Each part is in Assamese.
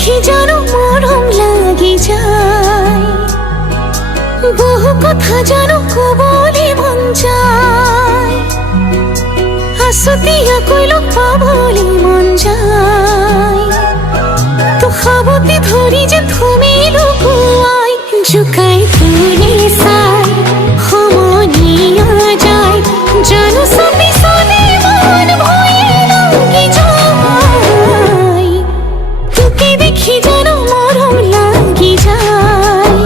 দেখি জানো মরম লাগি যায়, বহু কথা জানো কবলে মন যায়, আসতিয়া কইল পাবলি মন যায়, তো খাবতি ধরি যে তুমি লুকুয়াই জুকাই তুলে সাই সমনিয়া যায়, জানো সবি সনে মন ভয়ে লাগি যায়, তোকে দেখি জানো মরম লাগি যায়,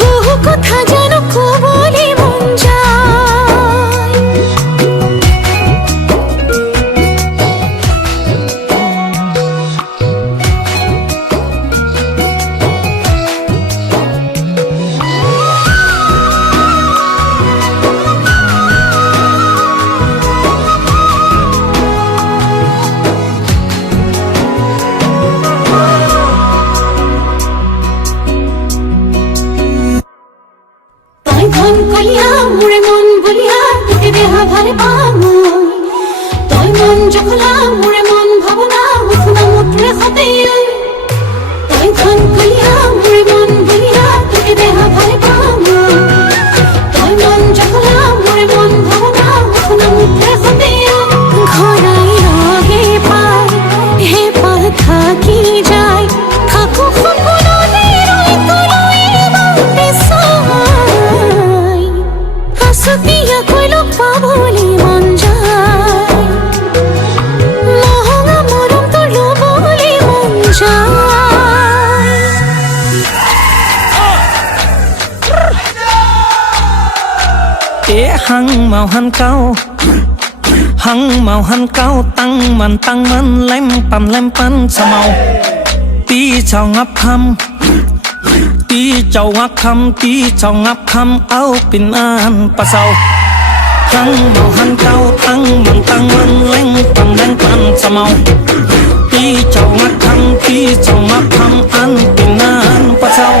বহু কথা জানো কবলে মন যায়। ধন কইয়া মোরে মন বলিয়া তোকে দেহা ভারে পামু, তই মন জখলা মোরে মন ভাবনা উঠনা মুটরে হতে, তই ধন কইয়া মোরে মন বলিয়া তোকে দেহা ভারে পামু, তই মন জখলা মোরে মন ভাবনা উঠনা মুটরে হতে, ঘরাই রগে পাই হে পা থাকি যায়, থাকো সপনতে রই তুলই বাতে সাই, আসতিয়া কইল পাবলি মন যায়, মহঙা মরম তোর লবলি মন যায়। hăng màu hăng cao tăng man lem pan sa màu tí chào ngắp khăm tí chào ngắp khăm áo pin an pa sau hăng màu hăng cao tăng man lem pan sa màu tí chào ngắp khăm an pin an pa sau